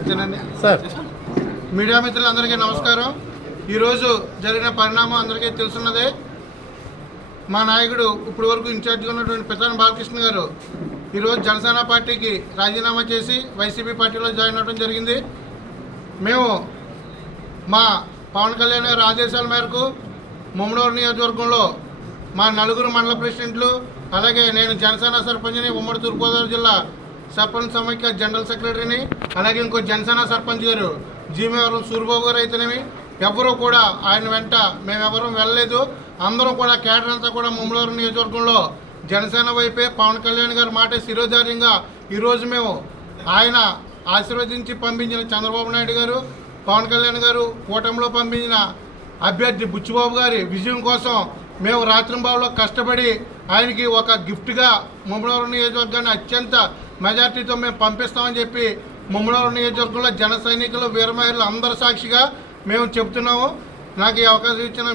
Sir media మిత్రులందరికీ నమస్కారం. ఈరోజు జరిగిన పరిణామం అందరికీ తెలుసున్నదే. మా నాయకుడు ఇప్పటి వరకు ఇన్ఛార్జిగా ఉన్నటువంటి పితాని బాలకృష్ణ గారు ఈరోజు జనసేన పార్టీకి రాజీనామా చేసి వైసీపీ పార్టీలో జాయిన్ అవ్వడం జరిగింది. మేము మా పవన్ కళ్యాణ్ గారి ఆదేశాల మేరకు ముమ్మడూరు నియోజకవర్గంలో మా నలుగురు మండల ప్రెసిడెంట్లు, అలాగే నేను జనసేన సర్పంచ్ని, ఉమ్మడి తూర్పుగోదావరి జిల్లా సర్పంచ్ సమైక్య జనరల్ సెక్రటరీని, అలాగే ఇంకో జనసేన సర్పంచ్ గారు జీమేవరం సూరిబాబు గారు అయితేనేమి ఎవరూ కూడా ఆయన వెంట మేమెవరూ వెళ్ళలేదు. అందరం కూడా కేడర్ అంతా కూడా ముమ్మడూరు నియోజకవర్గంలో జనసేన వైపే, పవన్ కళ్యాణ్ గారి మాట శిరోధార్యంగా ఈరోజు మేము ఆయన ఆశీర్వదించి పంపించిన చంద్రబాబు నాయుడు గారు, పవన్ కళ్యాణ్ గారు కూటమిలో పంపించిన అభ్యర్థి బుచ్చిబాబు గారి విజయం కోసం మేము రాత్రింబావులో కష్టపడి ఆయనకి ఒక గిఫ్ట్గా ముమ్మడూరు నియోజకవర్గాన్ని అత్యంత మెజార్టీతో మేము పంపిస్తామని చెప్పి ముమ్మడూరు నియోజకవర్గంలో జన సైనికులు, వీర మహిళలు అందరి సాక్షిగా మేము చెబుతున్నాము. నాకు ఈ అవకాశం ఇచ్చిన